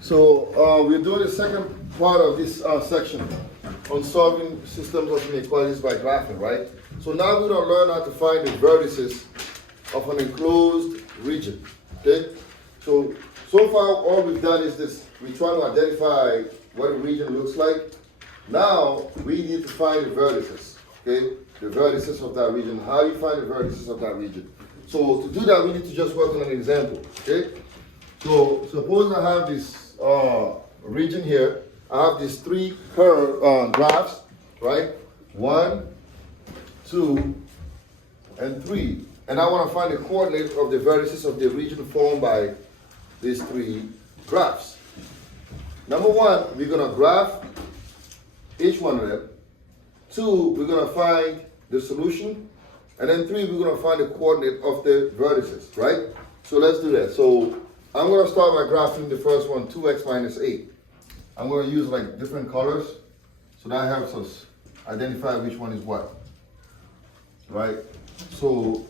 So we're doing the second part of this section on solving systems of inequalities by graphing, right? So now we're going to learn how to find the vertices of an enclosed region, okay? So far all we've done is this. We're trying to identify what a region looks like. Now we need to find the vertices, okay? The vertices of that region. How do you find the vertices of that region? So to do that, we need to just work on an example, okay? So suppose I have this region here. I have these three graphs, right? 1, 2, and 3. And I want to find the coordinate of the vertices of the region formed by these three graphs. Number 1, we're going to graph each one of them. 2, we're going to find the solution. And then 3, we're going to find the coordinate of the vertices, right? So let's do that. So I'm going to start by graphing the first one, 2x minus 8. I'm going to use like different colors, so that helps us identify which one is what, right? So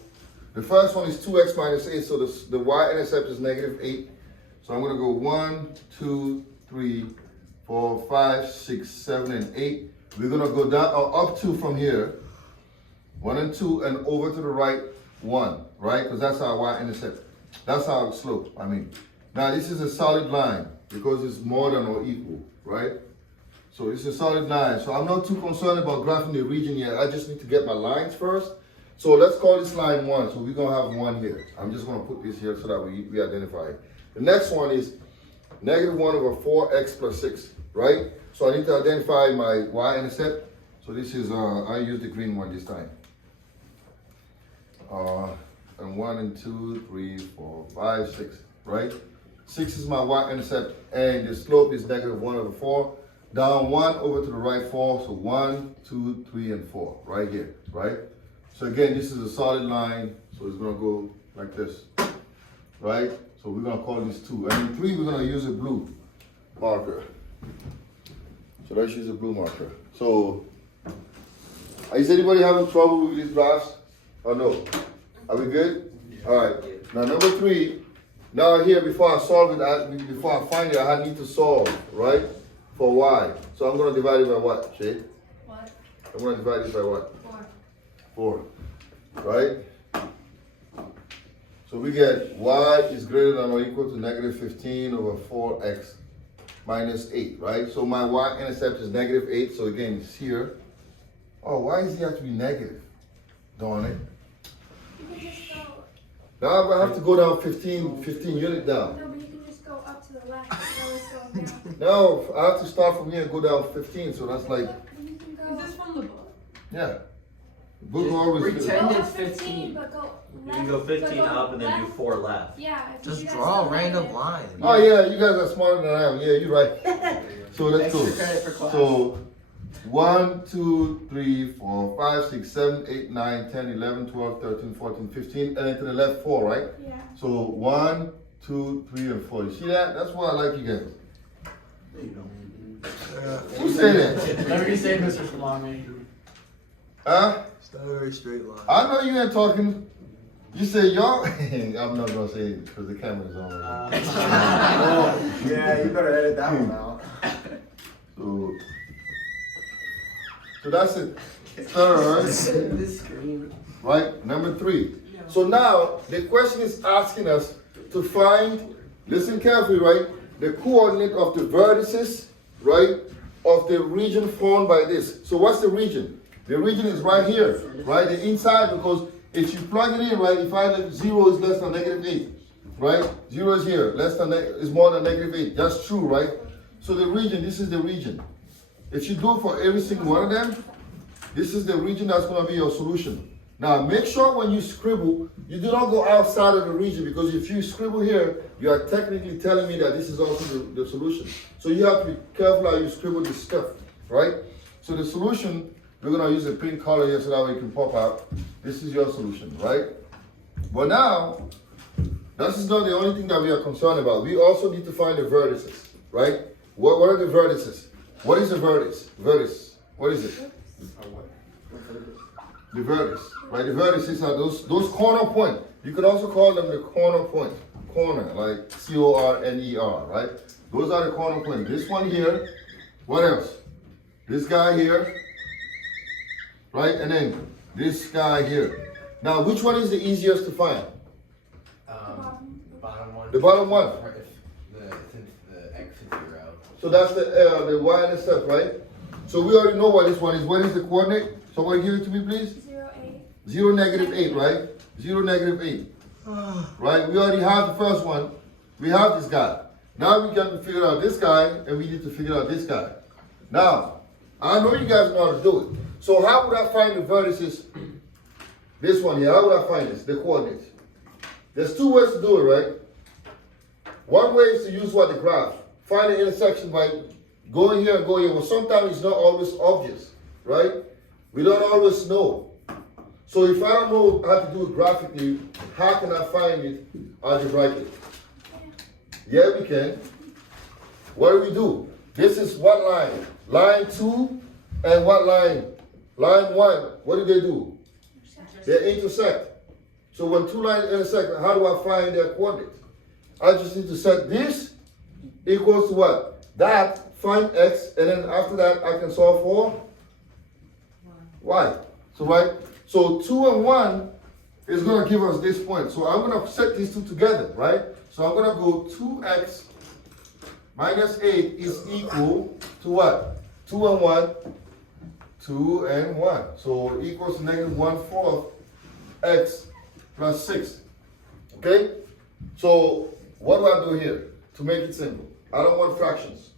the first one is 2x minus 8, so the y-intercept is negative 8. So I'm going to go 1, 2, 3, 4, 5, 6, 7, and 8. We're going to go down up 2 from here, 1 and 2, and over to the right 1, right? Because that's our y-intercept. That's our slope, I mean. Now this is a solid line because it's more than or equal, right? So it's a solid line. So I'm not too concerned about graphing the region yet. I just need to get my lines first. So let's call this line 1. So we're going to have 1 here. I'm just going to put this here so that we identify it. The next one is negative 1 over 4x plus 6, right? So I need to identify my y-intercept. So this is, I use the green one this time. And 1 and 2, 3, 4, 5, 6, right? 6 is my y-intercept, and the slope is negative 1 over 4. Down 1 over to the right 4, so 1, 2, 3, and 4, right here, right? So again, this is a solid line, so it's gonna go like this, right? So we're gonna call this 2. And in 3, we're gonna use a blue marker. So let's use a blue marker. So, is anybody having trouble with these graphs or no? Are we good? All right. Now number 3. Now here, before I solve it, before I find it, I need to solve, right? For y. So I'm going to divide it by what, Shay? What? I'm going to divide it by what? 4. 4. Right? So we get y is greater than or equal to negative 15 over 4x minus 8, right? So my y-intercept is negative 8. So again, it's here. Oh, why does it have to be negative? Darn it. Now I have to go down 15 units down. No, but you can just go up to the left. Going down. No, I have to start from here and go down 15, so that's like... Is this from the book? Yeah. The book always... Pretend it's 15. But go You can go 15 up and then do 4 left. Yeah. Just draw a random line. Oh yeah, you guys are smarter than I am. Yeah, you're right. So let's go. So 1, 2, 3, 4, 5, 6, 7, 8, 9, 10, 11, 12, 13, 14, 15, and then to the left 4, right? Yeah. So 1, 2, 3, and 4. You see that? That's why I like you guys. Who said that? Whatever you say, Mr. Salami. Huh? It's not a very straight line. I know you ain't talking. You say y'all. I'm not gonna say it because the camera's on. Yeah, you better edit that one out. So that's it. Third, This screen. right? Number 3. So now the question is asking us to find, listen carefully, right? The coordinate of the vertices, right, of the region formed by this. So what's the region? The region is right here, right? The inside, because if you plug it in, right, you find that 0 is less than negative 8, right? 0 is here, is more than negative 8. That's true, right? So the region, this is the region. If you do it for every single one of them, this is the region that's going to be your solution. Now, make sure when you scribble, you do not go outside of the region, because if you scribble here, you are technically telling me that this is also the solution. So you have to be careful how you scribble this stuff, right? So the solution, we're going to use a pink color here so that way it can pop out. This is your solution, right? But now, this is not the only thing that we are concerned about. We also need to find the vertices, right? What are the vertices? What is a vertex? Vertex. What is it? The vertex, right? The vertices are those corner points. You could also call them the corner point. corner, like C-O-R-N-E-R, right? Those are the corner planes. This one here, what else? This guy here, right? And then this guy here. Now, which one is the easiest to find? Bottom one. The bottom one. Since the X is 0. So that's the Y and the step, right? So we already know what this one is. What is the coordinate? Somebody give it to me, please. 0, 8. 0, -8, right? 0, -8. Right? We already have the first one. We have this guy. Now we got to figure out this guy, and we need to figure out this guy. Now, I know you guys know how to do it. So how would I find the vertices? This one here, how would I find this? The coordinates. There's two ways to do it, right? One way is to use what? The graph. Find the intersection by going here and going here. Well, sometimes it's not always obvious, right? We don't always know. So if I don't know how to do it graphically, how can I find it algebraically? Yeah, we can. What do? This is what line? Line 2 and what line? Line 1. What do? They intersect. So when two lines intersect, how do I find their coordinates? I just need to set this equals to what? That, find x, and then after that I can solve for y. So right? So 2 and 1 is going to give us this point. So I'm going to set these two together, right? So I'm going to go 2x minus 8 is equal to what? 2 and 1. 2 and 1. So equals to -1/4 x plus 6. Okay? So what do I do here to make it simple? I don't want fractions.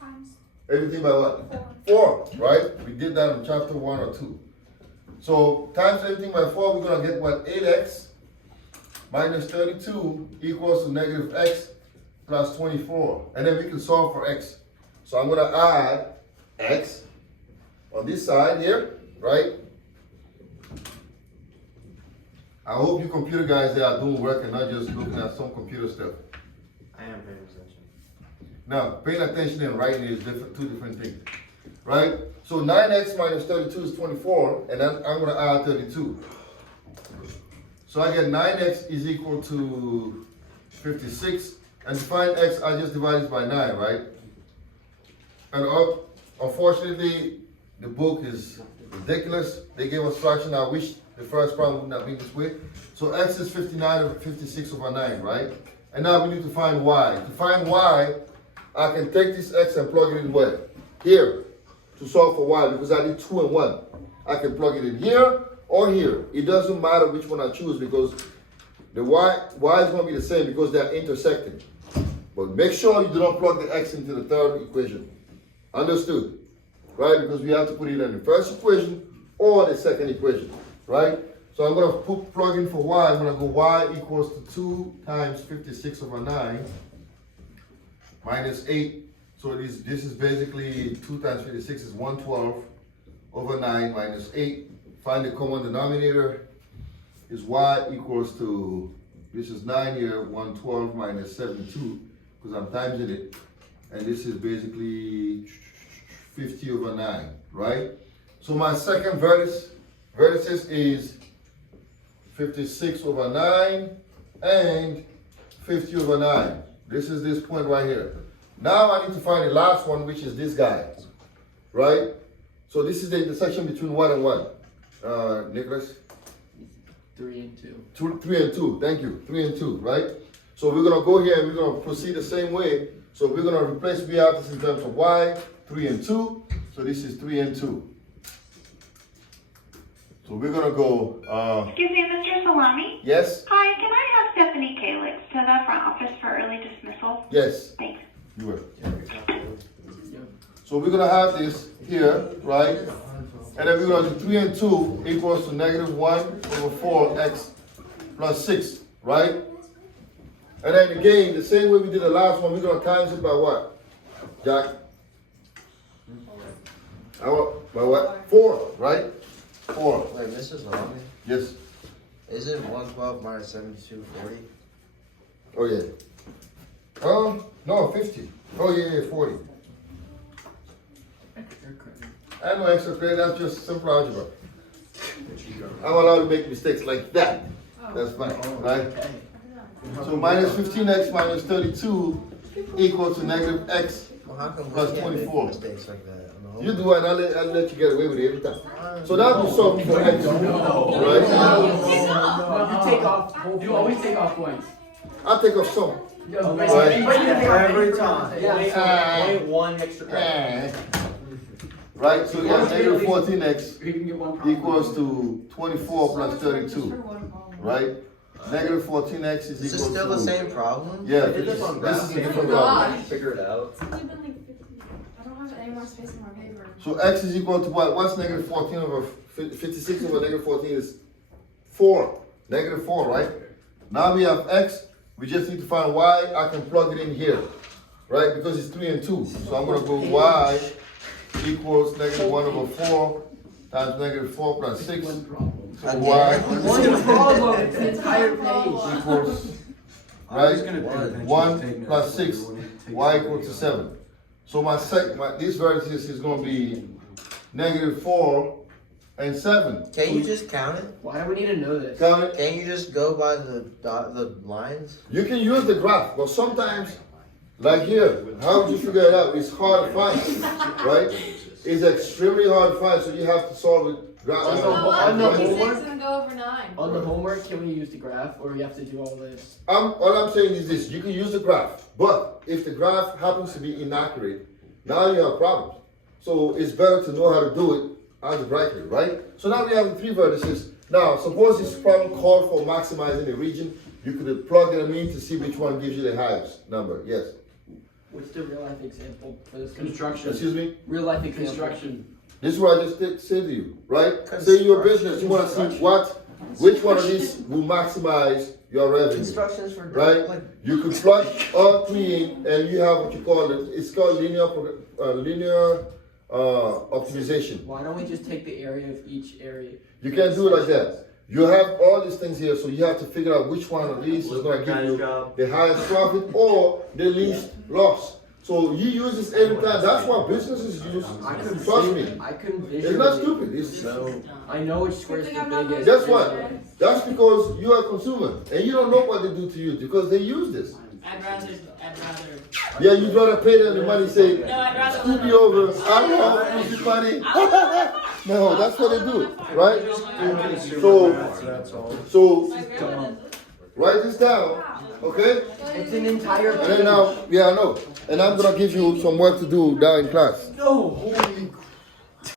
Times. Everything by what? 4, right? We did that in chapter 1 or 2. So times everything by 4, we're going to get what? 8x minus 32 equals to -x plus 24. And then we can solve for x. So I'm going to add x on this side here, right? I hope you computer guys that are doing work and not just looking at some computer stuff. I am paying attention. Now, paying attention and writing is two different things, right? So 9x minus 32 is 24, and then I'm going to add 32. So I get 9x is equal to 56, and to find x, I just divide it by 9, right? And unfortunately, the book is ridiculous. They gave us fraction. I wish the first problem would not be this way. So x is 59 over 56 over 9, right? And now we need to find y. To find y, I can take this x and plug it in where? Here, to solve for y, because I need 2 and 1. I can plug it in here or here. It doesn't matter which one I choose because the y is going to be the same because they're intersecting. But make sure you do not plug the x into the third equation. Understood? Right? Because we have to put it in the first equation or the second equation. Right? So I'm going to plug in for y. I'm going to go y equals to 2 times 56 over 9 minus 8. So this is basically 2 times 56 is 112 over 9 minus 8. Find the common denominator. Is y equals to, this is 9 here, 112 minus 72, because I'm timesing it. And this is basically 50 over 9, right? So my second vertices is 56 over 9 and 50 over 9. This is this point right here. Now I need to find the last one, which is this guy, right? So this is the intersection between what and what? Nicholas? 3 and 2. 3 and 2, thank you. 3 and 2, right? So we're gonna go here and we're gonna proceed the same way. So we're gonna replace Vertices in terms of y, 3 and 2. So this is 3 and 2. So we're gonna go, Excuse me, Mr. Salami? yes, Hi, can I have Stephanie Kalix to the front office for early dismissal? yes, Thanks. you will. So we're gonna have this here, right? And then we're gonna do 3 and 2 equals to -1 over 4x plus 6, right? And then again, the same way we did the last one, we're gonna times it by what? Jack? By what? 4, right? 4. Wait, Mrs. Salami? Yes. Isn't 112 minus 72 40? Oh yeah. No, 50. Oh yeah, 40. I have no extra credit, that's just simple algebra. I'm allowed to make mistakes like that. That's fine, right? Okay. So minus 15x minus 32 equals to negative x. Well, how come we Plus can't make 24. mistakes like that? On the whole? You do it, I'll let you get away with it every time. So now we're solving for x, right? You take off. You always take off points. I'll take off some. Every time. Yeah. Point one extra credit. Eh. Right, so yeah, negative 14x You can get one problem. equals to 24 plus 32, right? Negative 14x is Is this equal still to. the same problem? Yeah, Did this on this is a graph different paper. problem. Figure it out. It's only been like 50. I don't have any more space in my paper. So x is equal to what? What's negative 14 over 56 over negative 14 is 4. Negative 4, right? Now we have x. We just need to find y. I can plug it in here, right? Because it's 3 and 2. So I'm going to go y equals negative 1 over 4 times negative 4 plus 6. One problem. So y One problem. It's an entire page. equals, right? 1 plus 6, y equals to 7. So this vertices is going to be negative 4 and 7. Can you just count it? Why do we need to know this? Count it. Can you just go by the lines? You can use the graph, but sometimes, like here, how would you figure it out? It's hard to find, right? It's extremely hard to find, so you have to solve it. On the Well, homework? 56 and go over 9. On the homework, can we use the graph, or we have to do all this? All I'm saying is this, you can use the graph, but if the graph happens to be inaccurate, now you have problems. So it's better to know how to do it algebraically, right? So now we have the 3 vertices. Now, suppose this problem called for maximizing the region, you could plug them in to see which one gives you the highest number, yes. What's the real life example for this? Construction. Excuse me? Real life example. Construction. This is what I just said to you, right? Say you're a business, you want to see which one of these will maximize your revenue, Instructions for right? like You could plug all 3 in, and you have what you call it's called linear optimization. Why don't we just take the area of each area? You can't do it like that. You have all these things here, so you have to figure out which one of these is going to give you the highest profit or the least loss. So you use this every time. That's what businesses use. Trust me. I couldn't It's visually. not stupid. It's, I know which square's Good thing I'm the not biggest. guess what? That's because you're a consumer and you don't know what they do to you because they use this. I'd rather. Yeah, you'd rather pay them the money, say, No, I'd rather. scoop you over, I don't know, use your money. No, that's what they do, right? So write this down, okay? It's an entire And then now, yeah, I know. And I'm gonna give you some work to do down in class. No, holy crap.